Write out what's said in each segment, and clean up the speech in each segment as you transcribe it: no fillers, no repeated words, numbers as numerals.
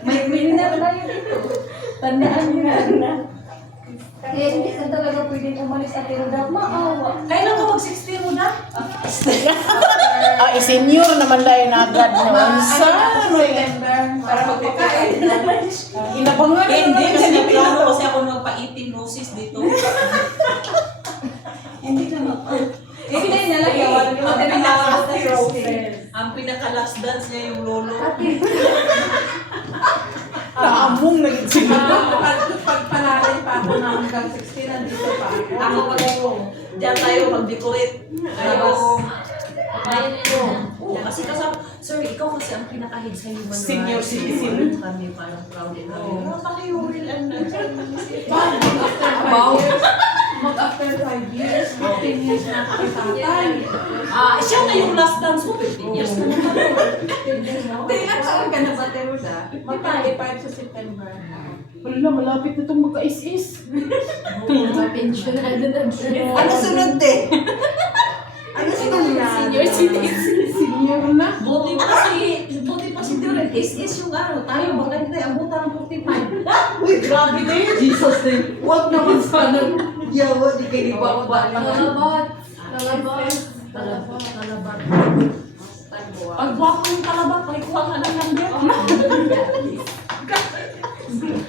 May na tayo dito. Tandaan nyo na. Kaya hindi ka talaga pwedeng umalis at pero daw maawa. Kailan ka mag-16 mo na? Senior naman dahil na agad na. Para magpakain. Inabangan Hindi, kasi naplano kasi ako magpa-18 roses dito. Hindi naman. Hindi na lang yawan. Ang pinaka-last dance niya yung lolo. Kaamong naging siguro. Pag panalay pa ako na hanggang 16, nandito pa ako. Ako mag-ayong. Diyan tayo mag-decorate. Labas. Oo, kasi kasama, sir, ikaw kasi ang pinaka-head sa human rights. Senior citizen. Kami parang proud and happy. Oo. Ano pa kayo, Will and Mag-after 5 years, 15 years na ako sa tatay. Siya na yung last dance mo, 15 years na naman. 15 years na ako. Ilan taon ka na ba, Teruda? Mag-25 sa September. Wala, malapit na itong magka-is-is. Pensionado na siya. Ano sunod eh? Ano sunod na? Senior citizen. Senior na. Buti pa si Duran, is yung araw. Tayo, baka hindi tayo abutan ng 45. Uy, grabe na yun. Jesus din. Huwag naman sana. Yawa, di kayo di ba? Talabat. Pag buwak mo yung talabat, may kuha ka ng number.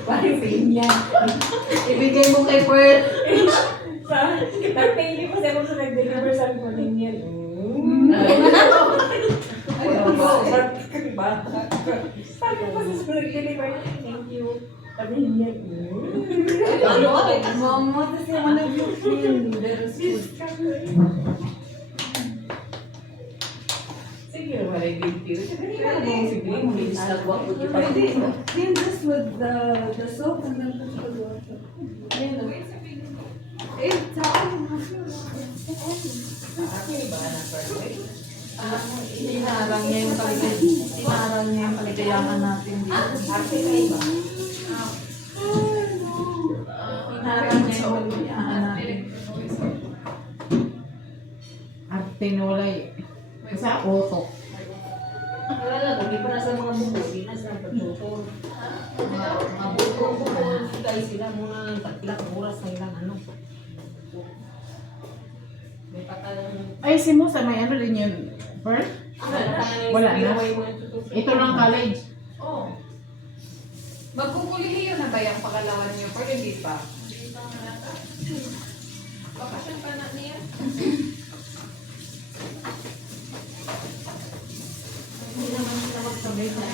Parang fame yan. Ibigay mo kay Pearl. Nag-pay ko kasi ako sa nag-deliver sa ko din yan. Sabi ko sa nag-deliver, thank you. Sabi niya, Mama, kasi one of your friends. Very sweet. sige, wala yung thank you. Sabi niya, sige, Bilis na buwak, buti pa. pwede. Then just with the soap and then put the water. Tinarang niya yung kaligayahan natin dito. Tinarang niya yung kaligayahan natin. Arte na wala eh. Sa otok. Wala na, hindi pa nasa mga buko, hindi na sila pagtutol. Mga buko, guys, sila muna ilang oras na ilang ano. May patalang... Ay, si Musa, may ano din yun. Pearl? Wala na. Ito lang college. Oh. Magkukulihiyo na ba yung pangalawan niyo? Pwede hindi pa. Bakasyon pa na niya? Hindi naman sila magsabay na.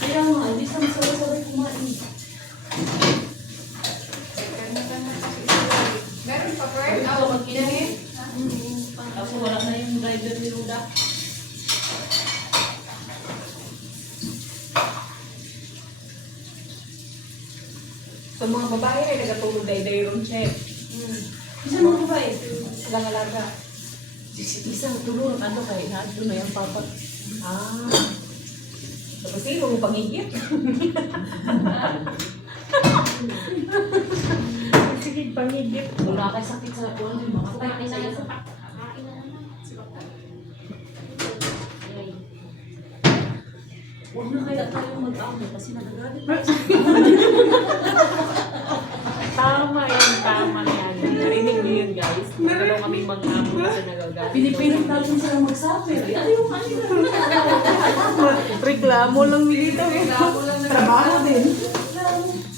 Kaya nga, hindi sa masabay kumain. Meron pa, Fred? Oo, mag-inahin. Tapos wala na yung driver ni Ruda. Sa mga babae ay nagatulog day room chef. Isa mga babae. Silang alaga. Isang tulong ano kay na doon na yung papa. Tapos sino yung pangigit? Sige, pangigit. Wala kay sakit sa ulo, makatay kay sa iyo. Huwag na kaya tayo mag-away kasi nagagalit. Tama yan. Narinig niyo yun, guys. Magkano kami mag-amo kasi nagagalit. Pinipilit natin silang magsabi. Ayaw nga nila. Reklamo lang nilito eh. Trabaho din.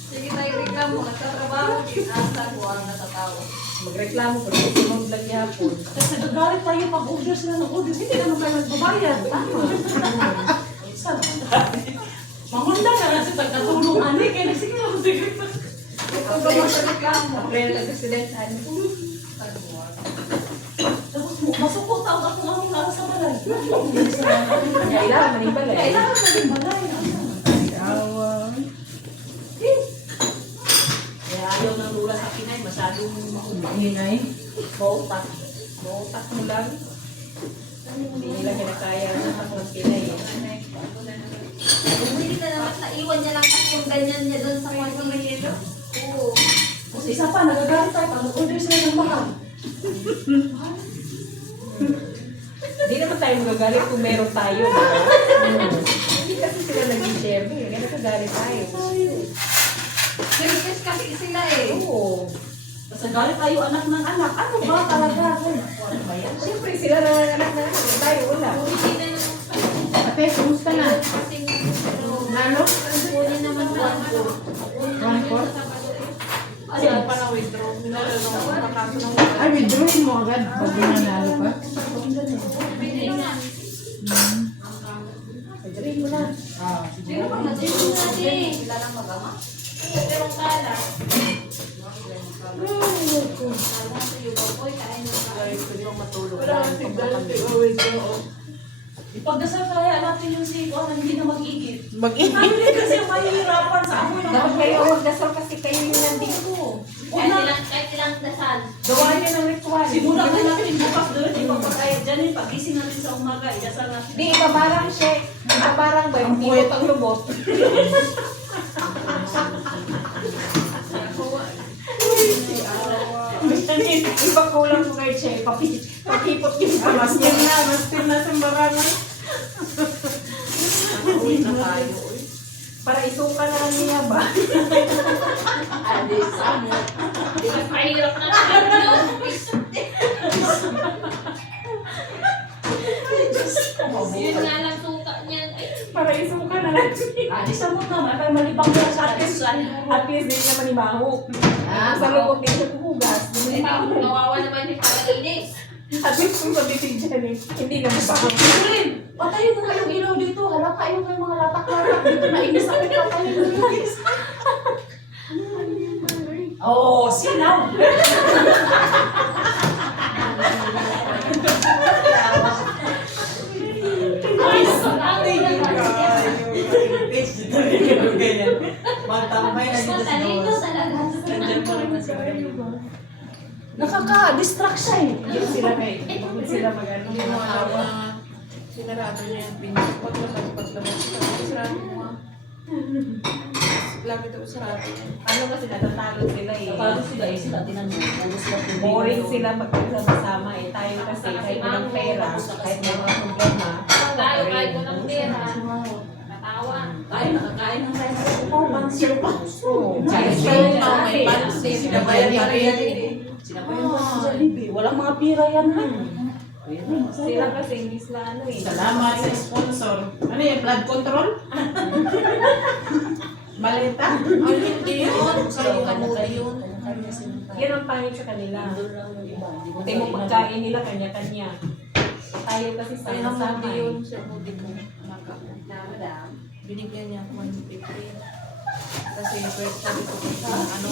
Sige tayo reklamo. Nagtatrabaho. Asa ko ang natatawa. Magreklamo ko. Simong lang yapon. Kasi nagagalit tayo pag-order sila ng order. Hindi naman tayo nagbabayad. Tama. Mangunda na kasi pagkatulong ani. Kaya sige lang sige. Ito ba magreklamo? April na president sa ano? Tapos masukot ako ang nasa sa balay. Kailangan maning balay. Kailangan na rin balay. Kaya ayaw ng lula sa Pinay, masyadong Ingay. bautak. Bautak mo lang. Hindi nila kinakaya ng takot Pinay. Hindi na naman naiwan niya lang kasi yung ganyan niya doon sa kwarto. Oo. Tapos isa pa, nagagalit tayo pag nag-order sila ng mahal. Hindi naman tayo magagalit kung meron tayo. Hindi kasi sila nagalit tayo. Service kasi sila eh. Oo. Kasi galit tayo anak ng anak. Ano ba talaga? Ano ba yan? Siyempre sila na anak na tayo wala. Hindi na naman. Ate, kumusta na? Kasi Nalo? kunin naman na. One four? Ayaw pa na withdraw. Ay, withdrawin mo agad. Pag nanalo ka. Pwede na. Pwede mo na. Pero pag nag-issue natin. Sila lang magama. Pero kala. Alam sa iyo, boy, kain mo ka. Pwede mo matulog. Wala kang signal. Ipagdasal kaya natin yung si Kuya hindi na mag-igit. Hindi kasi mahihirapan sa amoy ng Dapat kayo magdasal kasi kayo yung nandito. Kahit ilang dasal. Gawa niyo ng ritual. Simulan na natin bukas doon. Ipapagkaya dyan yung pagising natin sa umaga. Idasal natin. Di, ibabarang siya. Ibabarang ba? Yung tipot ang lubot. Iba kulang mo kayo siya. Pakipot yung palas niya na. Mastin na sa barangan. Uwi na tayo. Para isuka na niya ba? Alis, amo. Di ba mahirap na naman yun nga lang suka niyan. Ay, Para isuka na lang. Alis, amo naman. Para malibang mo sa atin. At least di naman imaho. Sa lubot din siya hugas. hindi ko kawawa naman yung palalinis. At least kung sa bibig dyan eh, hindi na mabaho. Rin, patayin mo kayong ilaw dito. Hala kayo kayo mga latak-latak dito. Nainis ako patayin mo yung ilaw. Oo, sinaw. Ay, sarap Magtambay na dito sa Talino gawas. talaga. Nandiyan pa rin na sila. Nakaka-distract siya eh. Hindi sila kayo. Hindi sila mag-ano. Nakatawa. Sinarado niya yung pinto. Paglabas. Sarado mo ah. Lagi daw sarado niya. Ano kasi natatalo sila eh. Paano sila eh, sila tinanong. Ano sila tubig? Boring sila pag nagsasama eh. Tayo kasi kahit walang pera, kahit may mga problema. Tayo kahit walang pera. Katawa. Tayo nakakain ng tayo. Oh, pansir pa. Kahit May sa akin. pansin. Sinabayan pa rin yan eh. Sinabayan pa sa Jollibee. Walang mga pira yan ha. Sila kasi hindi sila ano eh. Salamat sa sponsor. Ano yung blood control? Maleta? Ay, hindi yun. Sa'yo kamuti yun. Yan ang pangit sa kanila. Kaya mo pagkain nila kanya-kanya. Tayo kasi Kaya sama-sama kamuti eh. yun. Sa muti ko. Binigyan niya ako ng 150. Kasi first sabi ko ano,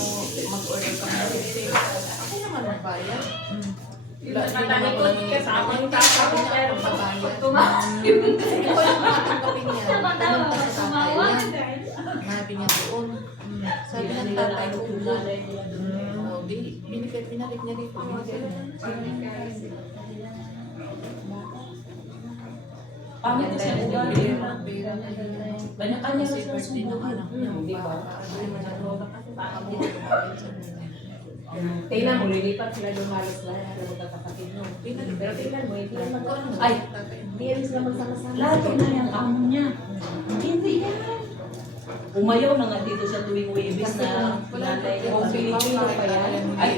mag-order ka ng 50. Ako naman magbayad. Natalikod kasama yung tao pero Magbayad. Tumawa. Ito yung matanggapin niya. Tumatawa. Pinunta sa tatay Tumawa. niya. Sabi niya doon. Sabi ng tatay ko doon. Oh, binalik niya dito. Pangit kasi ang ugali na. Kanya-kanya Kasi sa birthday ng anak niya. Di ba? Baka Tingnan mo, lilipat sila doon halos lahat sila magkakapatid mo. Pero tingnan mo, hindi naman Ay, hindi yan sila magsama-sama. lagi na yung amo niya. Hindi yan. Umayaw na nga dito sa tuwing Webes na nanay niya. O, Pilipino pa yan. Ay,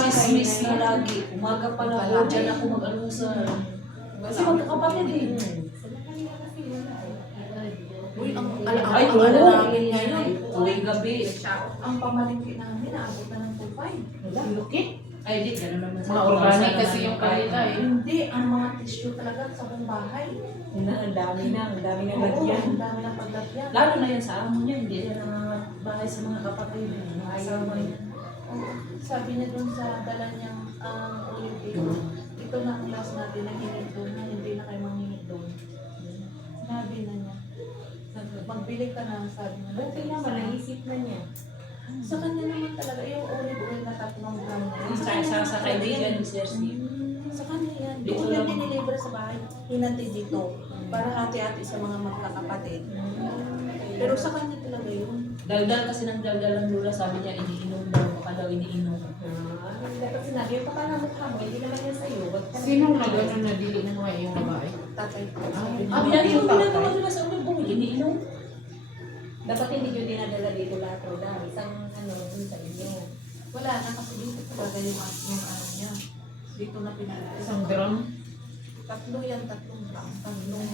chismis na lagi. Umaga pa lang ako, dyan ako mag-alusal. Kasi magkakapatid eh. Uy, Ay, ang oo. namin ngayon. Tuwing gabi. Ang pamalingki namin, naabot na ng 2.5. Lukit? Ay, di, gano'n naman Mga organic kasi yung kanila eh. Hindi, ang mga tissue talaga sa buong bahay. Ang dami na Oo, lagyan. ang dami ng paglagyan. Lalo na yan sa amo niya, hindi yan bahay sa mga kapatid. Mga asawa niya. Oo, sabi niya dun sa dala niyang olive oil, ito na ang last natin na hingi doon, na hindi na kayo manghingi doon. Sabi na niya, magbili ka na, sabi niya. Buti naman, naisip na niya. Sa kanya naman talaga, yung olive oil na 3 gram na yun. Sa kaibigan ni Sir Steve. Sa kanya yan. Dito Doon yung lang. dinilibre sa bahay, hinatid dito. Para hati-hati sa mga magkakapatid. Pero sa kanya talaga yun. Daldal kasi ng daldal ang lula, sabi niya iniinom daw, baka daw iniinom. Dapat sinabi, yung pakanamot mo, hindi naman yan sa'yo. Ba't ka Sinong nag-ano na dili mo ngayon yung babae? Tatay ko. Ah, Sabi niya, Ang Ano iniinom yung ginagawa tatay? nila sa ulit, iniinom. Dapat hindi nyo dinadala dito lahat o dahil isang dun sa inyo. Wala na kasi dito talaga yung ano niya. Dito na pinala. Isang drum. Tatlong drum. Tatlong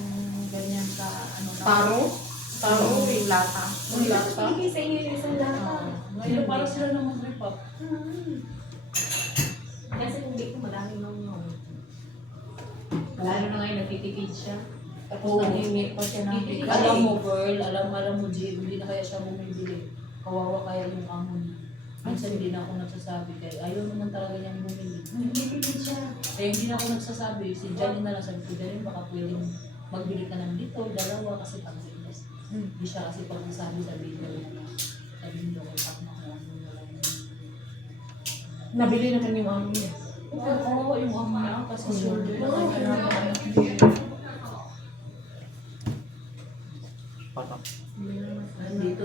ganyan ka, ano na. Taro. Taro, yung lata. Yung lata. Ibigay sa inyo yung isang lata. Ngayon, para sila na mag-repot. Kasi hindi ko maraming nung lalo na ngayon nagtitipid siya. Tapos Oo. nangingi pa siya ng Titipid. Alam mo, girl, alam mo, Jay, hindi na kaya siya bumibili. Kawawa kaya yung amo niya. Minsan hindi na ako nagsasabi kaya ayaw naman talaga niyang bumili. Nagtitipid siya. Kaya hindi na ako nagsasabi. Si Janine na lang sabi ko, Janine, baka pwedeng magbili ka ng dito, dalawa kasi pag-invest. Hindi siya kasi pag-sabi sa video niya. Sabi niyo, kay Pat na kung ano na lang. Nabili naman yung amo niya. Oo, yung amo niya kasi sure din na kaya Patak. dito